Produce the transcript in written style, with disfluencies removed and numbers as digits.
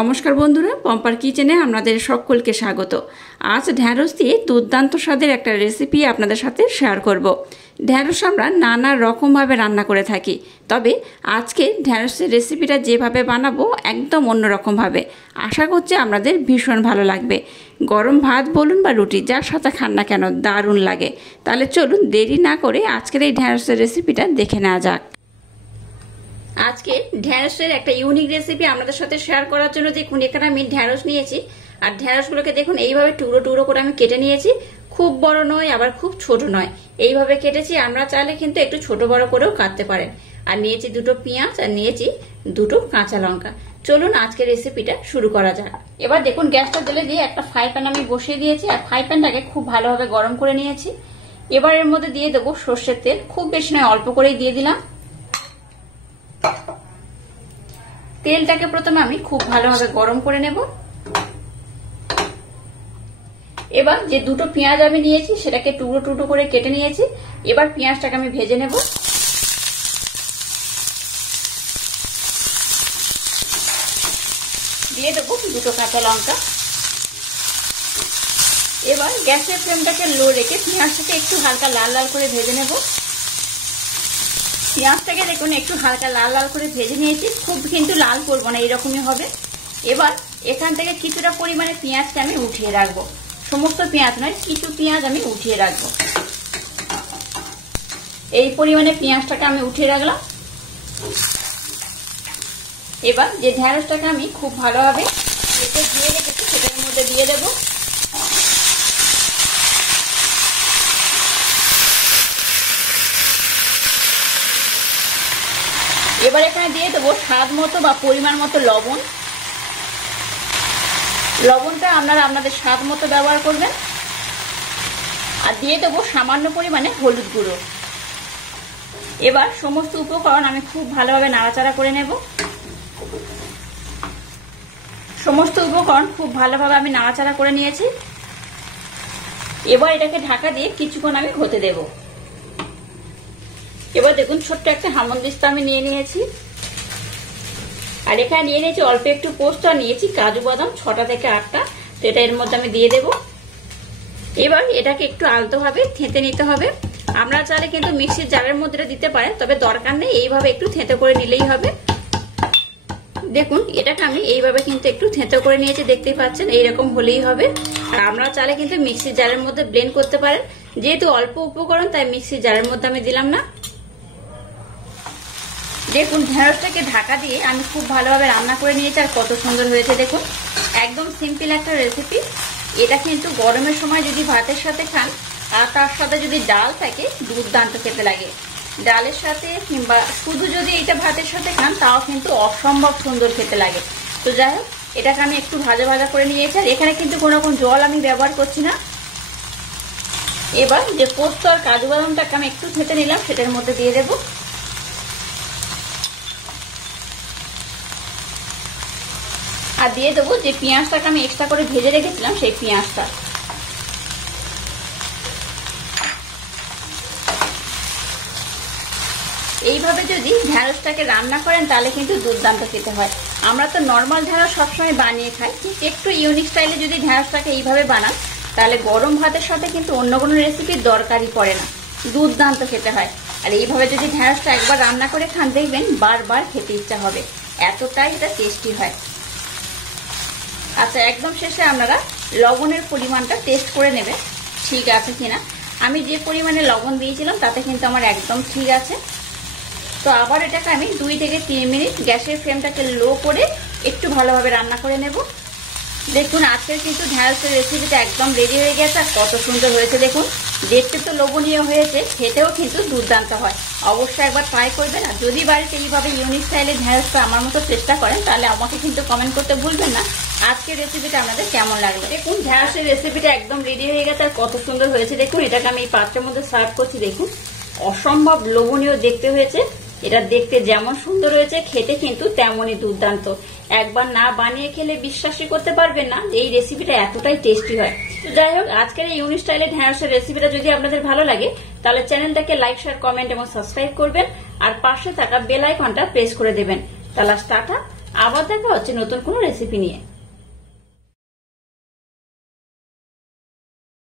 নমস্কার বন্ধুরা, পম্পার কিচেনে আপনাদের সকলকে স্বাগত। আজ ঢ্যাঁড়স দিয়ে দুর্দান্ত স্বাদের একটা রেসিপি আপনাদের সাথে শেয়ার করব। ঢ্যাঁড়স আমরা নানা রকমভাবে রান্না করে থাকি, তবে আজকে ঢ্যাঁড়সের রেসিপিটা যেভাবে বানাবো একদম অন্যরকমভাবে। আশা করছি আপনাদের ভীষণ ভালো লাগবে। গরম ভাত বলুন বা রুটি, যার সাথে খান না কেন দারুণ লাগে। তাহলে চলুন দেরি না করে আজকের এই ঢ্যাঁড়সের রেসিপিটা দেখে নেওয়া যাক। আজকে ঢ্যাঁড়সের একটা ইউনিক রেসিপি আপনাদের সাথে শেয়ার করার জন্য দেখুন এখানে আমি ঢ্যাঁড়স নিয়েছি। আর ঢ্যাঁড়সগুলোকে দেখুন এইভাবে টুকরো টুকরো করে আমি কেটে নিয়েছি। খুব বড় নয় আবার খুব ছোট নয়, এইভাবে কেটেছি। আমরা চাইলে কিন্তু একটু ছোট বড় করেও কাটতে পারেন। আর নিয়েছি দুটো পেঁয়াজ আর নিয়েছি দুটো কাঁচা লঙ্কা। চলুন আজকে রেসিপিটা শুরু করা যাক। এবার দেখুন গ্যাসটা জ্বেলে দিয়ে একটা ফ্রাই প্যান আমি বসিয়ে দিয়েছি আর ফ্রাই প্যানটাকে খুব ভালোভাবে গরম করে নিয়েছি। এবার এর মধ্যে দিয়ে দেবো সর্ষের তেল, খুব বেশি নয় অল্প করেই দিয়ে দিলাম। তেলটাকে প্রথমে আমি খুব ভালোভাবে গরম করে নেব। এবার যে দুটো পেঁয়াজ আমি নিয়েছি সেটাকে টুকরো টুকরো করে কেটে নিয়েছি। এবার পেঁয়াজটাকে আমি ভেজে নেব। দিয়ে দেবো দুটো কাঁচা লঙ্কা। এবার গ্যাসের ফ্লেমটাকে লো রেখে পেঁয়াজটাকে একটু হালকা লাল লাল করে ভেজে নেব। পেঁয়াজটাকে দেখুন একটু হালকা লাল লাল করে ভেজে নিয়েছি, খুব কিন্তু লাল করবো না, এরকমই হবে। এবার এখান থেকে কিছুটা পরিমাণে পেঁয়াজটা আমি উঠিয়ে রাখবো। সমস্ত পেঁয়াজ নয়, কিছু পেঁয়াজ আমি উঠিয়ে রাখবো। এই পরিমাণে পেঁয়াজটাকে আমি উঠিয়ে রাখলাম। এবার যে ঢ্যাঁড়সটাকে আমি খুব ভালোভাবে কেটে ধুয়ে রেখেছি সেটার মধ্যে দিয়ে দেবো। এবার এখানে দিয়ে দেবো স্বাদ মতো বা পরিমাণ মতো লবণ। লবণটা আপনারা আপনাদের স্বাদ মতো ব্যবহার করবেন। আর দিয়ে দেবো সামান্য পরিমাণে হলুদ গুঁড়ো। এবার সমস্ত উপকরণ আমি খুব ভালোভাবে নাড়াচাড়া করে নেব। সমস্ত উপকরণ খুব ভালোভাবে আমি নাড়াচাড়া করে নিয়েছি। এবার এটাকে ঢাকা দিয়ে কিছুক্ষণ আমি হতে দেব। এবার দেখুন ছোট্ট একটা হামনদিস্তা আমি নিয়ে নিয়েছি। আর এখানে নিয়ে নিয়েছি অল্প একটু পোস্ত আর নিয়েছি কাজু বাদাম 6টা থেকে 8টা। তো এটা এর মধ্যে আমি দিয়ে দেব। এবার এটাকে একটু আলতোভাবে থেঁতে নিতে হবে। আমরা চাইলে কিন্তু মিক্সির জারের মধ্যে দিতে পারেন, তবে দরকার নেই, এইভাবে একটু থেঁতে করে নিলেই হবে। দেখুন এটাকে আমি এইভাবে কিন্তু একটু থেঁতে করে নিয়েছি, দেখতেই পাচ্ছেন, এইরকম হলেই হবে। আর আমরা চাইলে কিন্তু মিক্সির জারের মধ্যে ব্লেন্ড করতে পারেন। যেহেতু অল্প উপকরণ তাই মিক্সির জারের মধ্যে আমি দিলাম না। দেখুন ঢ্যাঁড়সটাকে ঢাকা দিয়ে আমি খুব ভালোভাবে রান্না করে নিয়েছি আর কত সুন্দর হয়েছে দেখুন। একদম সিম্পল একটা রেসিপি। এটা কিন্তু গরমের সময় যদি ভাতের সাথে খান আর তার সাথে যদি ডাল থাকে দুর্দান্ত খেতে লাগে। ডালের সাথে কিংবা শুধু যদি এটা ভাতের সাথে খান তাও কিন্তু অসম্ভব সুন্দর খেতে লাগে। তো যাই হোক, এটাকে আমি একটু ভাজা ভাজা করে নিয়েছি আর এখানে কিন্তু কোনো রকম জল আমি ব্যবহার করছি না। এবার যে পোস্ত আর কাজু বাদামটাকে আমি একটু থেঁতে নিলাম সেটার মধ্যে দিয়ে দেবো। আর দিয়ে দেবো যে পেঁয়াজটাকে আমি এক্সট্রা করে ভেজে রেখেছিলাম সেই পেঁয়াজটা। এইভাবে যদি ঢ্যাঁড়সটাকে রান্না করেন তাহলে কিন্তু দুর্দান্ত খেতে হয়। আমরা তো নর্মাল ঢ্যাঁড়স সবসময় বানিয়ে খাই, একটু ইউনিক স্টাইলে যদি ঢ্যাঁড়সটাকে এইভাবে বানান তাহলে গরম ভাতের সাথে কিন্তু অন্য কোনো রেসিপির দরকারই পড়ে না, দুর্দান্ত খেতে হয়। আর এইভাবে যদি ঢ্যাঁড়সটা একবার রান্না করে খান দেখবেন বারবার খেতে ইচ্ছা হবে, এতটাই এটা টেস্টি হয়। আচ্ছা, একদম শেষে আপনারা লবণের পরিমাণটা টেস্ট করে নেবেন ঠিক আছে কিনা। আমি যে পরিমাণে লবণ দিয়েছিলাম তাতে কিন্তু আমার একদম ঠিক আছে। তো আবার এটাকে আমি 2 থেকে 3 মিনিট গ্যাসের ফ্লেমটাকে লো করে একটু ভালোভাবে রান্না করে নেব। দেখুন আজকের কিন্তু ঢ্যাঁড়সের রেসিপিটা একদম রেডি হয়ে গেছে আর কত সুন্দর হয়েছে দেখুন। দেখতে তো লোভনীয় হয়েছে, খেতেও কিন্তু দুর্দান্ত হয়। অবশ্যই একবার ট্রাই করবেন। আর যদি বাড়িতে এইভাবে ইউনিক স্টাইলে ঢ্যাঁড়সটা আমার মতো চেষ্টা করেন তাহলে আমাকে কিন্তু কমেন্ট করতে ভুলবেন না আজকের রেসিপিটা আপনাদের কেমন লাগলো। দেখুন ঢ্যাঁড়সের রেসিপিটা একদম রেডি হয়ে গেছে আর কত সুন্দর হয়েছে দেখুন। এটাকে আমি এই পাত্রের মধ্যে সার্ভ করছি। দেখুন অসম্ভব লোভনীয় দেখতে হয়েছে। এটা দেখতে যেমন সুন্দর হয়েছে খেতে কিন্তু তেমনই দুর্দান্ত। একবার না বানিয়ে খেলে বিশ্বাসই করতে পারবেন না যে এই রেসিপিটা এতটাই টেস্টি হয়। তো যাই হোক, আজকের এই ইউনিক স্টাইলে ঢ্যাঁড়সের রেসিপিটা যদি আপনাদের ভালো লাগে তাহলে চ্যানেলটাকে লাইক, শেয়ার, কমেন্ট এবং সাবস্ক্রাইব করবেন আর পাশে থাকা বেল আইকনটা প্রেস করে দেবেন। তাহলে টাটা, আবার দেখা হচ্ছে নতুন কোনো রেসিপি নিয়ে।